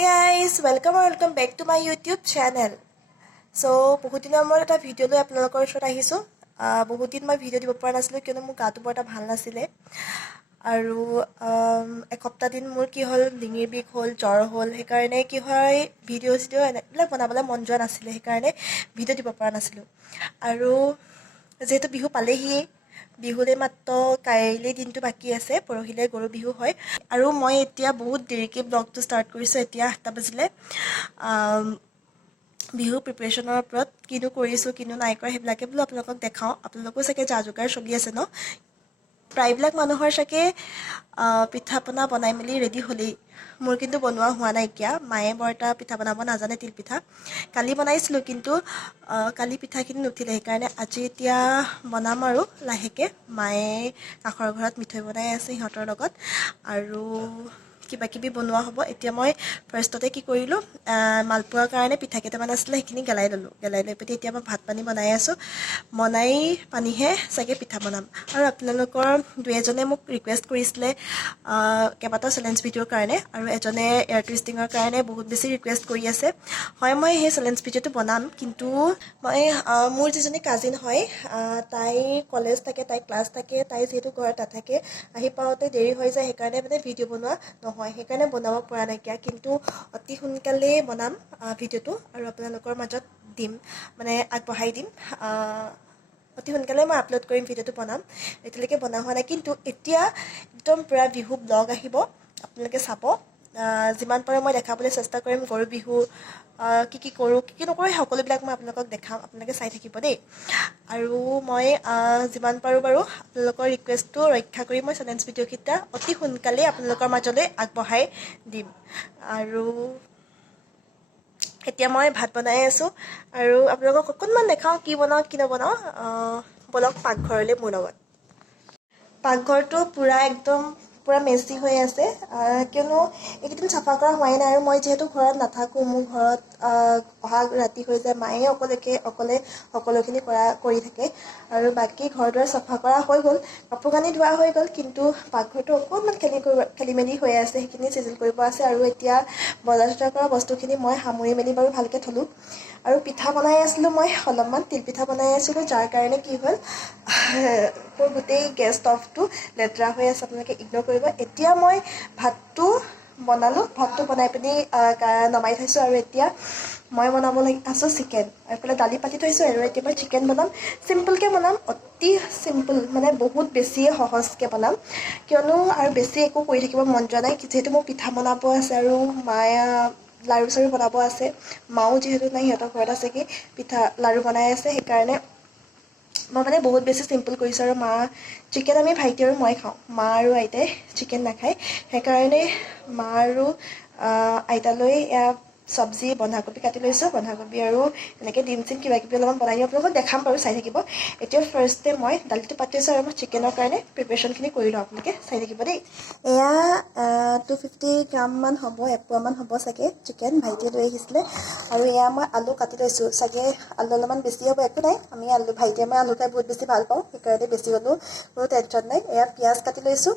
Hi guys, welcome back to my YouTube channel. So, বহুত দিনৰ মূৰত এটা ভিডিঅ' লৈ আপোনালোকৰ ওচৰত আহিছোঁ। বহুত দিন মই ভিডিঅ' দিব পৰা নাছিলোঁ কিয়নো মোৰ গাটো বৰ এটা ভাল নাছিলে। আৰু এসপ্তাহ দিন মোৰ কি হ'ল, ডিঙিৰ বিষ হ'ল, জ্বৰ হ'ল, সেইকাৰণে কি হয় ভিডিঅ' এইবিলাক বনাবলৈ মন যোৱা নাছিলে, সেইকাৰণে ভিডিঅ' দিব পৰা নাছিলোঁ। আৰু যিহেতু বিহু পালেহিয়ে, বিহুলৈ মাত্ৰ কাইলৈ দিনটো বাকী আছে, পৰহিলৈ গৰু বিহু হয়। আৰু মই এতিয়া বহুত দেৰিকৈ ব্লগটো ষ্টাৰ্ট কৰিছোঁ। এতিয়া 8টা বাজিলে। বিহু প্ৰিপেৰেশ্যনৰ ওপৰত কিনো কৰিছোঁ কিনো নাই কৰা সেইবিলাকে বোলো আপোনালোকক দেখাওঁ। আপোনালোকো চাগে যা যোগাৰ চলি আছে ন। প্ৰায়বিলাক মানুহৰ চাগে পিঠা পনা বনাই মেলি ৰেডি হ'লেই। মোৰ কিন্তু বনোৱা হোৱা নাইকিয়া। মায়ে বৰ এটা পিঠা বনাব নাজানে, তিল পিঠা কালি বনাইছিলোঁ, কিন্তু কালি পিঠাখিনি নুঠিলে, সেইকাৰণে আজি এতিয়া বনাম আৰু লাহেকৈ। মায়ে কাষৰ ঘৰত মিঠৈ বনাই আছে সিহঁতৰ লগত, আৰু কিবা কিবি বনোৱা হ'ব। এতিয়া মই ফাৰ্ষ্টতে কি কৰিলোঁ, মালপোৱাৰ কাৰণে পিঠা কেইটামান আছিলে, সেইখিনি গেলাই ল'লোঁ। গেলাই লৈ পিনি এতিয়া মই ভাত পানী বনাই আছোঁ। বনাই পানীহে চাগে পিঠা বনাম। আৰু আপোনালোকৰ দুই এজনে মোক ৰিকুৱেষ্ট কৰিছিলে কেইবাটাও চেলেঞ্জ ভিডিঅ'ৰ কাৰণে, আৰু এজনে এয়াৰ টুইষ্টিঙৰ কাৰণে বহুত বেছি ৰিকুৱেষ্ট কৰি আছে। হয়, মই সেই চেলেঞ্জ ভিডিঅ'টো বনাম, কিন্তু মই মোৰ যিজনী কাজিন হয়, তাইৰ কলেজ থাকে, তাইৰ ক্লাছ থাকে, তাই যিহেতু ঘৰত নাথাকে, আহি পাওঁতে দেৰি হৈ যায়, সেইকাৰণে মানে ভিডিঅ' বনোৱা নহয়, সেইকাৰণে বনাব পৰা নাইকিয়া। কিন্তু অতি সোনকালেই বনাম ভিডিঅ'টো, আৰু আপোনালোকৰ মাজত দিম, মানে আগবঢ়াই দিম। অতি সোনকালে মই আপলোড কৰিম, ভিডিঅ'টো বনাম। এতিয়ালৈকে বনোৱা হোৱা নাই, কিন্তু এতিয়া একদম পূৰা বিহু ব্লগ আহিব, আপোনালোকে চাব। যিমান পাৰোঁ মই দেখাবলৈ চেষ্টা কৰিম। গৰু বিহু কি কি কৰোঁ, কি কি নকৰোঁ, সকলোবিলাক মই আপোনালোকক দেখাম। আপোনালোকে চাই থাকিব দেই। আৰু মই যিমান পাৰোঁ বাৰু আপোনালোকৰ ৰিকুৱেষ্টটো ৰক্ষা কৰি মই চেলেঞ্জ ভিডিঅ'কেইটা অতি সোনকালেই আপোনালোকৰ মাজলৈ আগবঢ়াই দিম। আৰু এতিয়া মই ভাত বনাই আছোঁ, আৰু আপোনালোকক অকণমান দেখাওঁ কি বনাওঁ কি নবনাওঁ। বলক পাকঘৰলৈ মোৰ লগত। পাকঘৰটো পূৰা মেচি হৈ আছে, কিয়নো এইকেইদিন চাফা কৰা হোৱাই নাই। আৰু মই যিহেতু ঘৰত নাথাকোঁ, মোৰ ঘৰত অহা ৰাতি হৈ যায়, মায়ে অকলে সকলোখিনি কৰি থাকে। আৰু বাকী ঘৰ দুৱাৰ চাফা কৰা হৈ গ'ল, কাপোৰ কানি ধোৱা হৈ গ'ল, কিন্তু পাকঘৰটো অকণমান খেলি মেলি হৈ আছে, সেইখিনি চিজিল কৰিব আছে। আৰু এতিয়া বজাৰ চজাৰ কৰা বস্তুখিনি মই সামৰি মেলি বাৰু ভালকৈ থ'লোঁ। আৰু পিঠা বনাই আছিলোঁ, মই অলপমান তিলপিঠা বনাই আছিলোঁ, যাৰ কাৰণে কি হ'ল, মোৰ গোটেই গেছ ষ্টভটো লেতেৰা হৈ আছে, আপোনালোকে ইগন'ৰ কৰিব। এতিয়া মই ভাতটো বনালোঁ, ভাতটো বনাই পিনি নমাই থৈছোঁ, আৰু এতিয়া মই বনাব আছোঁ চিকেন। এইফালে দালি পাতি থৈছোঁ, আৰু এতিয়া মই চিকেন বনাম। চিম্পলকৈ বনাম, অতি চিম্পল, মানে বহুত বেছিয়ে সহজকৈ বনাম, কিয়নো আৰু বেছি একো কৰি থাকিব মন যোৱা নাই। যিহেতু মোৰ পিঠা বনাব আছে, আৰু মায়ে লাড়ু চাড়ু বনাব আছে। মাও যিহেতু নাই, সিহঁতৰ ঘৰত আছেগৈ, লাড়ু বনাই আছে, সেইকাৰণে মই মানে বহুত বেছি চিম্পল কৰিছোঁ। আৰু চিকেন আমি ভাইটি আৰু মই খাওঁ, মা আৰু আইতাই চিকেন নাখায়, সেইকাৰণে মা আৰু আইতালৈ চব্জি বন্ধাকবি কাটি লৈছোঁ, বন্ধাকবি আৰু এনেকৈ ডিম চিম কিবা কিবি অলপমান বনাই দিওঁ, আপোনালোকক দেখাম বাৰু, চাই থাকিব। এতিয়া ফাৰ্ষ্টে মই দালিটো পাতি আছোঁ, আৰু মই চিকেনৰ কাৰণে প্ৰিপেৰেশ্যনখিনি কৰি লওঁ, আপোনালোকে চাই থাকিব দেই। এয়া 250 গ্ৰামমান হ'ব, এপোৱামান হ'ব চাগে চিকেন, ভাইটিয়ে লৈ আহিছিলে। আৰু এয়া মই আলু কাটি লৈছোঁ, চাগে আলু অলপমান বেছি হ'ব, একো নাই, ভাইটিয়ে মই আলু খাই বহুত বেছি ভাল পাওঁ, সেইকাৰণে বেছি হ'লেও কোনো টেনশ্যন নাই। এয়া পিঁয়াজ কাটি লৈছোঁ,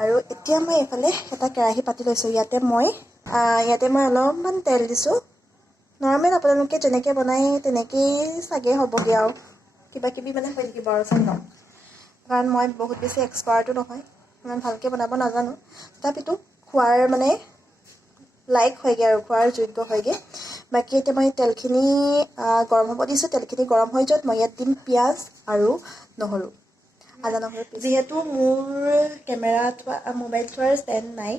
আৰু এতিয়া মই এইফালে এটা কেৰাহী পাতি লৈছোঁ। ইয়াতে মই অলপমান তেল দিছোঁ। নৰ্মেল আপোনালোকে যেনেকৈ বনায় তেনেকেই চাগে হ'বগৈ, আৰু কিবা কিবি মানে হৈ থাকিব আৰু চাই লওঁ, কাৰণ মই বহুত বেছি এক্সপাৰ্টো নহয়, ইমান ভালকৈ বনাব নাজানো, তথাপিতো খোৱাৰ মানে লাইক হয়গৈ, আৰু খোৱাৰ যোগ্য হয়গৈ। বাকী এতিয়া মই তেলখিনি গৰম হ'ব দিছোঁ। তেলখিনি গৰম হৈ যোৱাত মই ইয়াত দিম পিঁয়াজ আৰু নহৰু, আদা নহৰু। যিহেতু মোৰ মোবাইল থোৱাৰ ষ্টেণ্ড নাই,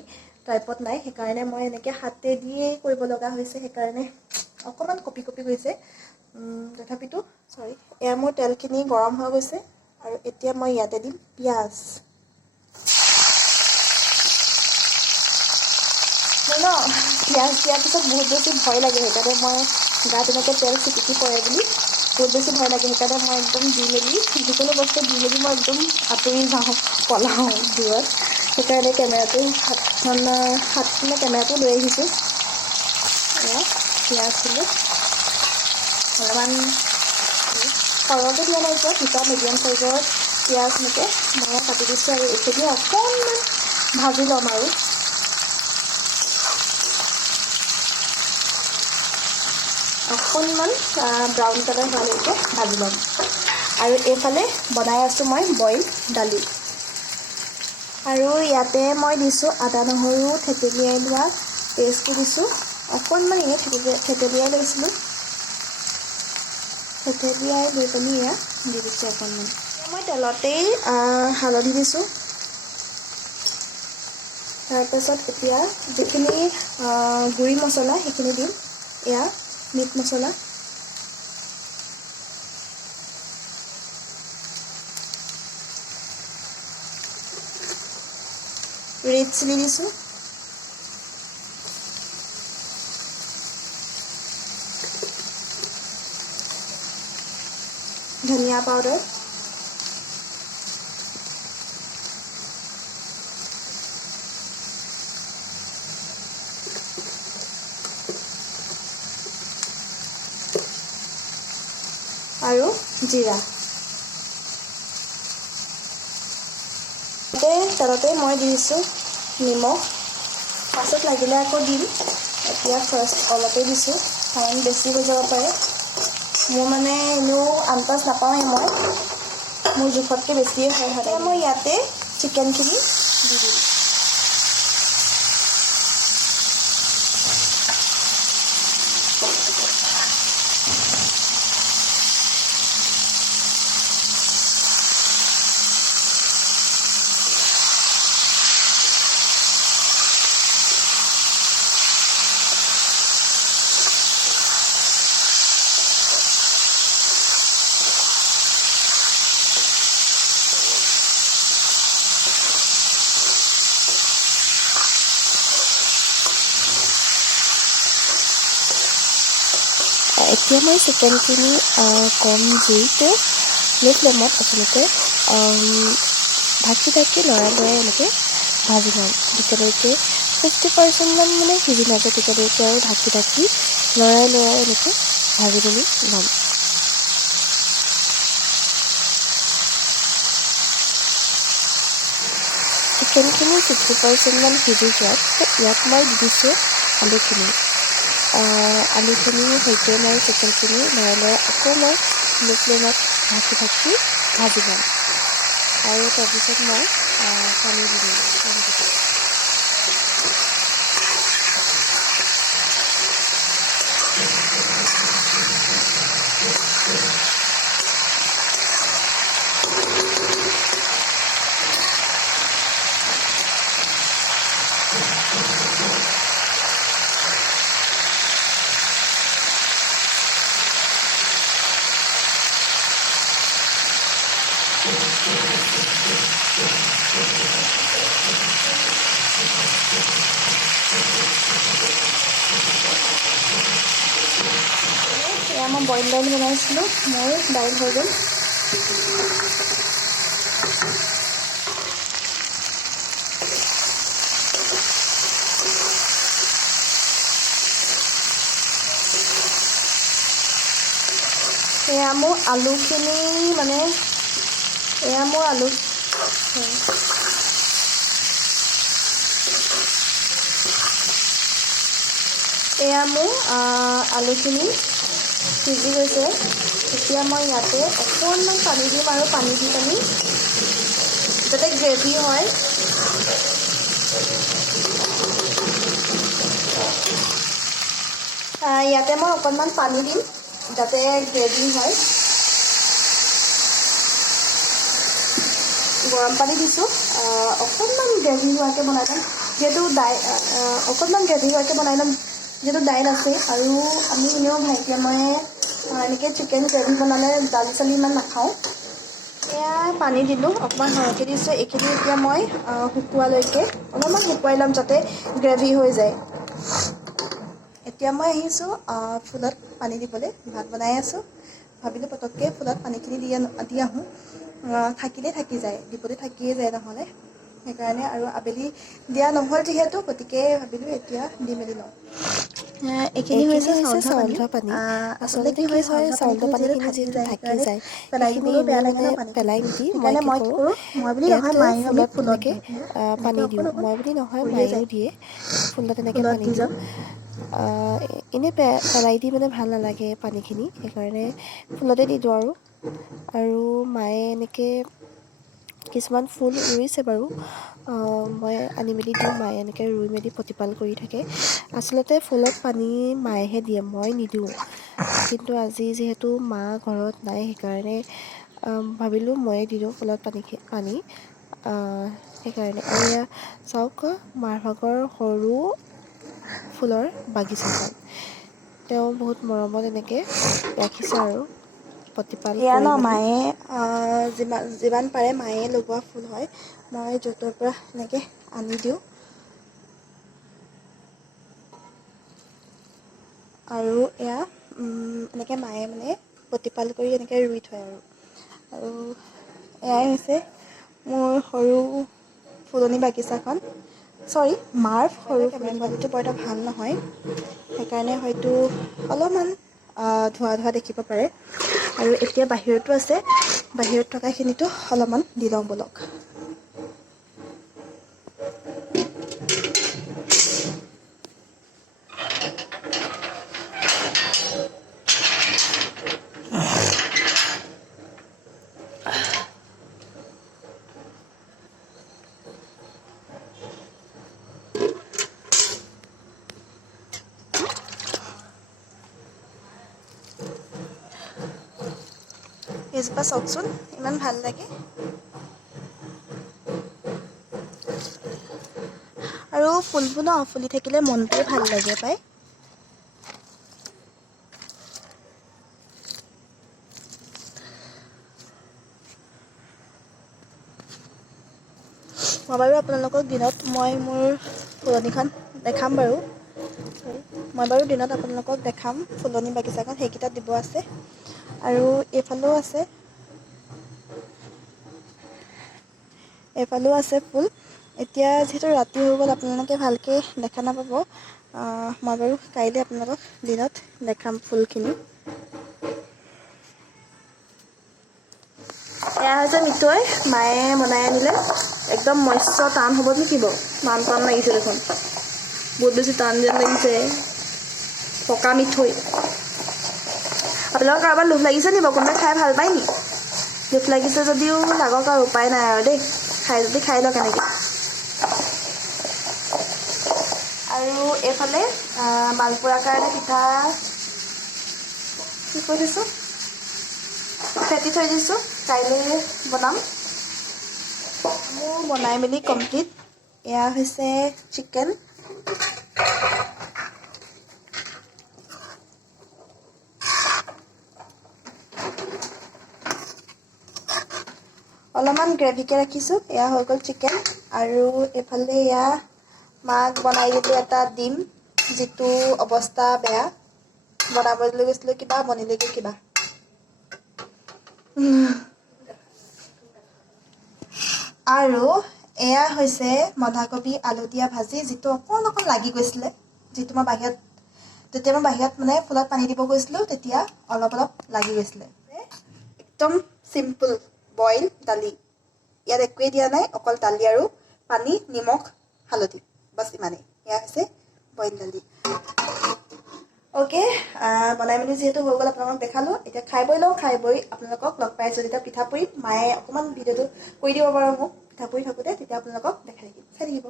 ট্ৰাইপড নাই, সেইকাৰণে মই এনেকৈ হাতেদিয়ে কৰিব লগা হৈছে, সেইকাৰণে অকণমান কপি গৈছে, তথাপিতো চৰি। এয়া মোৰ তেলখিনি গৰম হৈ গৈছে, আৰু এতিয়া মই ইয়াতে দিম পিঁয়াজ। পিঁয়াজ দিয়াৰ পিছত বহুত বেছি ভয় লাগে, সেইকাৰণে মই গাত এনেকৈ তেল চিটিকি পৰে বুলি বহুত বেছি ভয় লাগে, সেইকাৰণে মই একদম দি মেলি যিকোনো বস্তু দি মেলি মই একদম আঁতৰি যাওঁ, পলাওঁ দূৰত। সেইকাৰণে কেমেৰাটো কেমেৰাটো লৈ আহিছোঁ। এয়া পিঁয়াজ দিলোঁ, অলপমান সৰহকৈ দিয়া নাই, এতিয়া দুটা মিডিয়াম চাইজৰ পিঁয়াজ এনেকৈ মই কাটি দিছোঁ, আৰু এইখিনি অকণমান ভাজি ল'ম। আৰু অকণমান ব্ৰাউন কালাৰ হোৱালৈকে ভাজি ল'ম। আৰু এইফালে বনাই আছোঁ মই বইল দালি। আৰু ইয়াতে মই দিছোঁ আদা নহৰু থেতেলিয়াই লোৱা পেষ্টটো দিছোঁ। অকণমান এনেই থেতেলিয়াই লৈছিলোঁ, থেতেলিয়াই লৈ পিনি এয়া দি দিছোঁ অকণমান। মই তেলতেই হালধি দিছোঁ। তাৰপাছত এতিয়া যিখিনি গুড়ি মছলা সেইখিনি দিম। এয়া মিট মছলা, ৰেড চিলি দিছোঁ, ধনিয়া পাউডাৰ, আৰু জিৰা। তেলতে মই দি দিছোঁ নিমখ। পাছত লাগিলে আকৌ দিম। এতিয়া ফাৰ্ষ্ট অলপেই দিছোঁ, কাৰণ বেছি হৈ যাব পাৰে। মোৰ মানে এনেও আন্দাজ নাপাওঁৱেই, মোৰ জোখতকৈ বেছিয়ে হয় সদায়। মই ইয়াতে চিকেনখিনি দি দিম। এতিয়া মই চিকেনখিনি কম জুইতে লো ফ্লেমত আচলতে ঢাকি লৰাই এনেকৈ ভাজি ল'ম। যেতিয়ালৈকে 50% মানে সিজি নাযায় তেতিয়ালৈকে আৰু ঢাকি লৰাই এনেকৈ ভাজি মেলি ল'ম। চিকেনখিনি 50% সিজি যোৱাত ইয়াত মই দি দিছোঁ আলুখিনি। আলুখিনিৰ সৈতে মই চিকেনখিনি লৰাই আকৌ মই লো ফ্লেমত ঢাকি ভাজি ল'ম। আৰু তাৰপিছত মই পানী দি দিম। এয়া মই বইল দাইল বনাইছিলোঁ, মোৰ দাইল হৈ গ'ল। এয়া মোৰ আলুখিনি মানে এয়া মোৰ আলু এয়া মোৰ আলুখিনি সিজি গৈছে। এতিয়া মই ইয়াতে অকণমান পানী দিম আৰু পানী দি পানি যাতে গ্ৰেভি হয়। ইয়াতে মই অকণমান পানী দিম যাতে গ্ৰেভি হয়। গৰম পানী দিছোঁ। অকণমান গ্ৰেভি হোৱাকৈ বনাই ল'ম, যিহেতু অকণমান গ্ৰেভি হোৱাকৈ বনাই ল'ম যিহেতু দাইল আছে। আৰু আমি এনেও ভাইটিয়ে মই এনেকৈ চিকেন গ্ৰেভি বনালে দালি চালি ইমান নাখাওঁ। এয়া পানী দিলোঁ, অকণমান সৰহকৈ দিছোঁ। এইখিনি এতিয়া মই শুকুৱালৈকে অলপমান শুকুৱাই ল'ম যাতে গ্ৰেভি হৈ যায়। এতিয়া মই আহিছোঁ ফুলত পানী দিবলৈ। ভাত বনাই আছোঁ, ভাবিলোঁ পটককৈ ফুলত পানীখিনি দি আহোঁ। থাকিলে থাকি যায়, দিবলৈ থাকিয়ে যায় নহ'লে, সেইকাৰণে। আৰু আবেলি দিয়া নহ'ল যিহেতু, গতিকে ভাবিলোঁ এতিয়া দি মেলি লওঁ। এইখিনি হৈছে চাউল ধোৱা পানী। আচলতে কি হয়, চাউল ধোৱা পানীখিনি যিহেতু থাকি যায়, পেলাই দিবলৈও বেয়া লাগে ন পানীখিনি। সেইকাৰণে মই কি কৰোঁ, মই বুলি নহয় মায়েও আমি ফুলত দিওঁ। পানী দিওঁ। মই বুলি নহয়, পৰিয়ে মায়েও যায়, দিয়ে। ফুলত এনেকৈ ফুলত পানী দি দিওঁ। যাওঁ। এনেই পেলাই দি মানে ভাল নালাগে পানীখিনি, সেইকাৰণে ফুলতে দি দিওঁ আৰু মায়ে এনেকৈ কিছুমান ফুল ৰুইছে বাৰু, মই আনি মেলি দিওঁ, মায়ে এনেকৈ ৰুই মেলি প্ৰতিপাল কৰি থাকে। আচলতে ফুলত পানী মায়েহে দিয়ে, মই নিদিওঁ। কিন্তু আজি যিহেতু মা ঘৰত নাই, সেইকাৰণে ভাবিলোঁ ময়ে দি দিওঁ ফুলত পানী। সেইকাৰণে আৰু এয়া চাওক, মাৰ ভাগৰ সৰু ফুলৰ বাগিচাখন তেওঁ বহুত মৰমত এনেকৈ ৰাখিছে আৰু প্ৰতিপাল এয়া কৰি ন মেলি। মায়ে যিমান পাৰে মায়ে লগোৱা ফুল হয়, মই য'তৰ পৰা এনেকৈ আনি দিওঁ। আৰু এয়া এনেকৈ মায়ে মানে প্ৰতিপাল কৰি এনেকৈ ৰুই থয় আৰু এয়াই হৈছে মোৰ সৰু ফুলনি বাগিচাখন। চৰি, মাৰ সৰু কেমেৰা কোৱালিটিটো বৰ এটা ভাল নহয়, সেইকাৰণে হয়তো অলপমান ধোঁৱা ধোঁৱা দেখিব পাৰে। আৰু এতিয়া বাহিৰতো আছে, বাহিৰত থকাখিনিতো অলপমান দি লওঁ ব'লক। এইজোপা চাওকচোন, ইমান ভাল লাগে। আৰু ফুলবোৰ ন ফুলি থাকিলে মনটোৱে ভাল লাগে পায়। মই বাৰু আপোনালোকক দিনত মোৰ ফুলনিখন দেখাম বাৰু। ফুলনি বাগিচাখন, সেইকেইটা দিব আছে। আৰু এইফালেও আছে ফুল। এতিয়া যিহেতু ৰাতি হৈ গ'ল, আপোনালোকে ভালকৈ দেখা নাপাব। মই বাৰু কাইলৈ আপোনালোকক দিনত দেখাম ফুলখিনি। এয়া হৈছে মিঠৈ, মায়ে বনাই আনিলে। একদম মস্য টান হ'ব নেকিব, টান লাগিছে দেখোন, বহুত বেছি টান যেন লাগিছে। পকা মিঠৈ। আপোনালোকৰ কাৰোবাৰ লোভ লাগিছে নি বাৰু? কোনোবাই খাই ভাল পায় নি? লোভ লাগিছে যদিও লাগক আৰু, উপায় নাই আৰু দেই। খাই যদি খাই লওক এনেকৈ। আৰু এইফালে মালপোৱাৰ কাৰণে পিঠা কি কৰি দিছোঁ, ফেটি থৈ দিছোঁ, কাইলৈ বনাম। মোৰ বনাই মেলি কমপ্লিট। এয়া হৈছে চিকেন। অলপমান গ্ৰেভিকৈ ৰাখিছোঁ। এয়া হৈ গ'ল চিকেন। আৰু এইফালে এয়া মাক বনাই দিলোঁ এটা ডিম, যিটো অৱস্থা বেয়া। বনাবলৈ গৈছিলোঁ কিবা, বনিলেগৈ কিবা। আৰু এয়া হৈছে বন্ধাকবি আলু দিয়া ভাজি, যিটো অকণ লাগি গৈছিলে। যেতিয়া মই বাহিৰত মানে ফুলত পানী দিব গৈছিলোঁ, তেতিয়া অলপ লাগি গৈছিলে। একদম চিম্পুল বইল দালি, ইয়াত একোৱেই দিয়া নাই, অকল দালি আৰু পানী, নিমখ, হালধি, বাছ ইমানেই। এয়া হৈছে বইল দালি। অ'কে, বনাই মেলি যিহেতু হৈ গ'ল, আপোনালোকক দেখালোঁ। এতিয়া খাই বৈ লওঁ, খাই বৈ আপোনালোকক লগ পাই আছোঁ যেতিয়া পিঠা পুৰিম। মায়ে অকণমান ভিডিঅ'টো কৰি দিব বাৰু মোক পিঠা পুৰি থাকোঁতে, তেতিয়া আপোনালোকক দেখাই থাকিম, চাই থাকিব।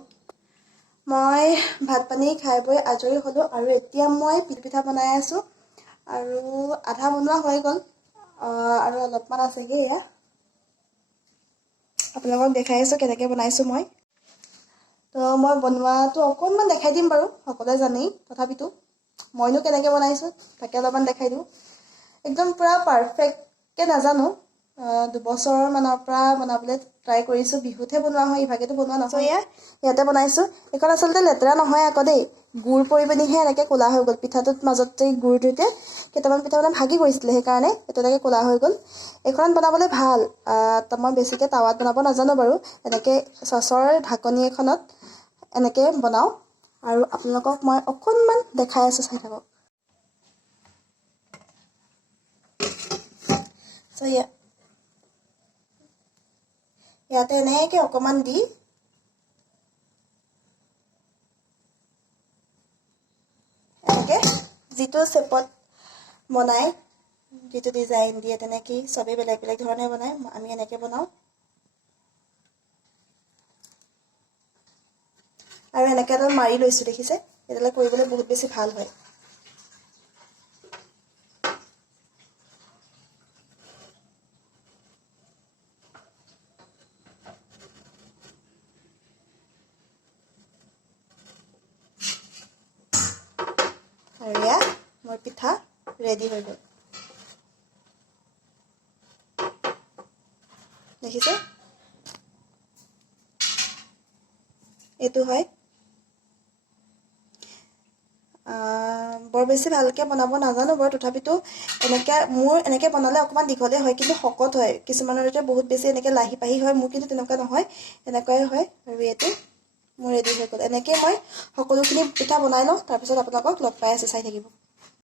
মই ভাত পানী খাই বৈ আজৰি হ'লোঁ, আৰু এতিয়া মই পিঠা বনাই আছোঁ। আৰু আধা বনোৱা হৈ গ'ল, আৰু অলপমান আছেগৈ। এয়া আপোনালোকক দেখাই আছোঁ কেনেকৈ বনাইছোঁ মই। তো মই বনোৱাটো অকণমান দেখাই দিম বাৰু, সকলোৱে জানেই। তথাপিতো মইনো কেনেকৈ বনাইছোঁ তাকে অলপমান দেখাই দিওঁ। একদম পূৰা পাৰফেক্টকৈ নাজানো, 2 বছৰমানৰ পৰা বনাবলৈ ট্ৰাই কৰিছোঁ। বিহুতহে বনোৱা হয়, ইভাগেতো বনোৱা নহয়। ইয়াতে বনাইছোঁ। এইখন আচলতে লেতেৰা নহয় আকৌ দেই, গুড় পৰি পিনিহে এনেকৈ ক'লা হৈ গ'ল। পিঠাটোত মাজতে গুড় দিওঁতে কেইটামান পিঠা মানে ভাগি গৈছিলে, সেইকাৰণে এইটো এনেকৈ ক'লা হৈ গ'ল। এইখনত বনাবলৈ ভাল। মই বেছিকৈ টাৱাত বনাব নাজানো বাৰু। এনেকৈ চচৰ ঢাকনি এখনত এনেকৈ বনাওঁ, আৰু আপোনালোকক মই অকণমান দেখাই আছোঁ, চাই থাকক। ইয়াতে এনেকৈ অকণমান দি যিটো শেপত বনায়, যিটো ডিজাইন দিয়ে তেনেকেই চবেই বেলেগ বেলেগ ধৰণে বনায়। আমি এনেকৈ বনাওঁ। আৰু এনেকৈ এডাল মাৰি লৈছোঁ, দেখিছে? এডালে কৰিবলৈ বহুত বেছি ভাল হয়। আৰু এয়া মোৰ পিঠা ৰেডি হৈ গ'ল। দেখিছে? এইটো হয়। বৰ বেছি ভালকৈ বনাব নাজানো বাৰু, তথাপিতো মোৰ এনেকৈ বনালে অকণমান দীঘলে হয়, কিন্তু শকত হয়। কিছুমানৰ এতিয়া বহুত বেছি এনেকৈ লাহি পাহি হয়, মোৰ কিন্তু তেনেকুৱা নহয়, এনেকুৱাই হয়। আৰু এইটো মোৰ ৰেডি হৈ গ'ল। এনেকৈ মই সকলোখিনি পিঠা বনাই লওঁ, তাৰপিছত আপোনালোকক লগ পাই আছোঁ, চাই থাকিব।